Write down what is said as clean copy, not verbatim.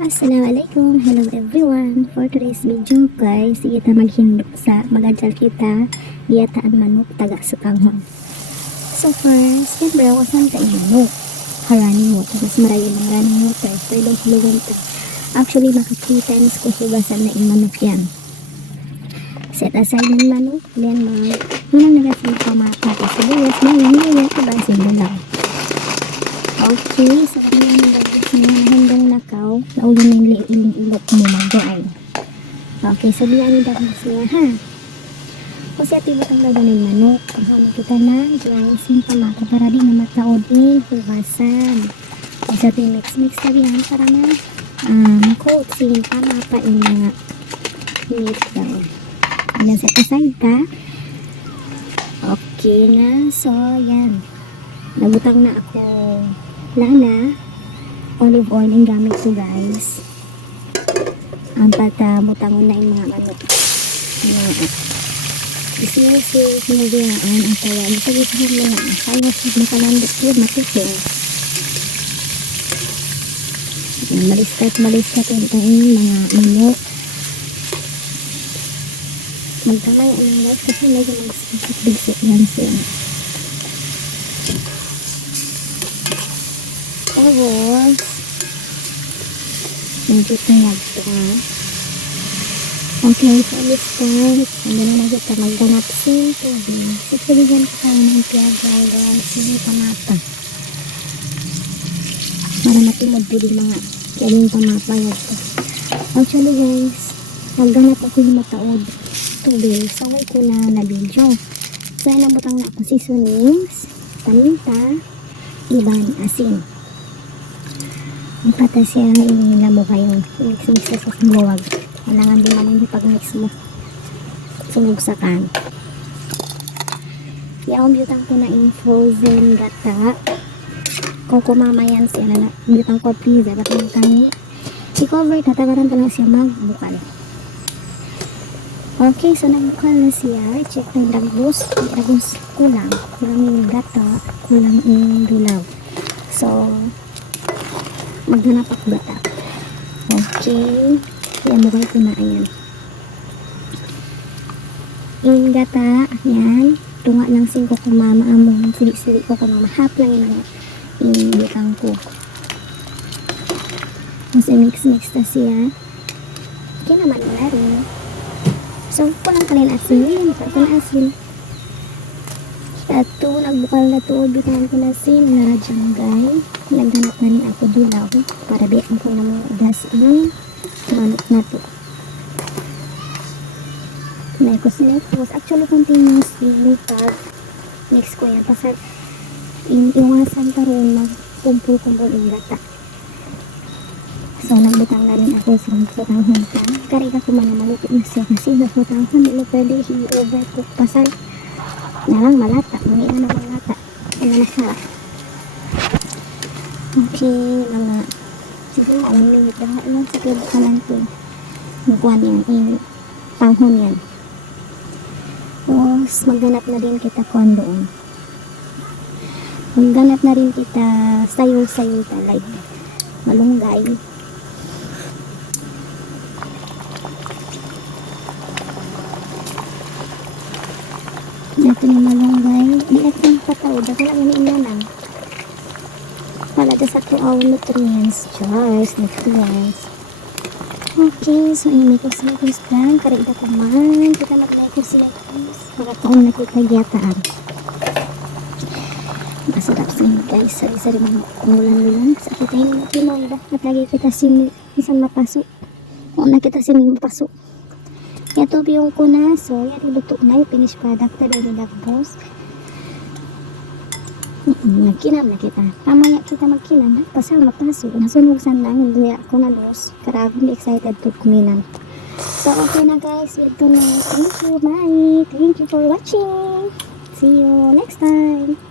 Assalamualaikum, hello everyone. For today's video guys, kita maghindok sa magadjal kita giyataan manok taga sukanghon. So first, siyempre ako saan tayo manok running water, mas marayo ng running water pero hulugan ta. Actually maka 3 times ko hugasan na yung manok yan. Set aside yung manok, then munang nagasin pa mga kapasibuyas na yung kabasin mo lang. Okay, so kami yung nagagos niya na handang nakaw, nauli na yung ilok mo mag-dry. Okay, so diyan yung dagos niya ha. Kung siya tibot ang laganin manok, kung kita na, dry isin pamata para di na mataod hugasan. Kung siya mix tabi yan para na coat sin pamata yung mga meat daw. Ayan, set aside ka. Okay na, so yan. Nabutang na ako lana, olive oil yung gamit ko guys. Ang butangon na yung mga manok. Isi-isi sinagayaan ang tawa. Isag-isahan mo na. Kaya siya makalandot yun, matiking. Maliskat yung mga manok. Magkamay ang guys kasi medyo mag-bigsik yan siya. Tapos medyo tayag ito ha. Okay, so this time hindi na kita magganap sin tubig. Sipiligan ko tayo ng piagay sin pamata para matimod po din mga kaling pamapayag ko. Actually guys, nagganap ako yung mataod tubig, saway ko na video. So nabutang na ako seasonings, paminta, iban, asin. Ang pata siya inila mo kayo mix sa sumuwag. Kailangan din naman yung pag-mix mo sumug sa kan. Yaong ko na yung frozen gata. Kung kumamayan siya na butang ko pizza at yung tangi i-cover tatagaran pa lang siya magbukal. Okay, so nagbukal na siya. Check na yung dagos kulang yung gata, kulang yung dulaw. So maghanap ako bata. Okay. Kaya mukha ko na ayan. Yung gata, ayan. Tunga lang sin ko kung mamaamong. Sili-sili ko kung mahap lang yung butang ko. Kasi mix na siya. Okay naman na rin. So, kulang ka rin asin. Kulang asin. Ito, nagbukal na to, bitawan ko na sin, narajanggay. Naghanap na rin ako dulaw para biyan ko na mga gas yung manok na to. Naikos. Actually, continuously pag mix ko yan. Kasi iwasan ka rin magkumpul-kumpul yung gata. So, nagbutang na rin ako sa sutanghon ka. Karika ko man na maluto na siya kasi sa sutanghon, hindi pwede i-overcook pasal. Nalang malata, may na malata. Ano na siya. Okay, mga siguro 1 minute lang sa kibukalan ko. Magkuhan yan, panghon yan. Tapos, magganap na din kita kuhan doon. Magganap na rin kita sayo-sayo talay. Malunggay. Ito yung malunggay. Di ito yung patawad. Ako lang yung inalang. Para sa 2 hour nutrients. Choice, nutrients. Okay, so imikos lang. Karigda ko man. Kita mag-lekos sila. Magkataon na kita giyataan. Masarap sin guys. Sari-sari mga kumulan-ulan. Sa kita yung tinoy ba? At lagi kita sin isang mapaso. Kung na kita sin mapaso. Ito yung ko na. So, yan iluto na yung finished product na dagos. Nagkinam na kita. Pamaya kita magkinam. Pasal mapaso. Nasunugsan lang. Hindi ako na los. Karagong excited to kuminan. So, okay na guys. Ito na. Thank you. Bye. Thank you for watching. See you next time.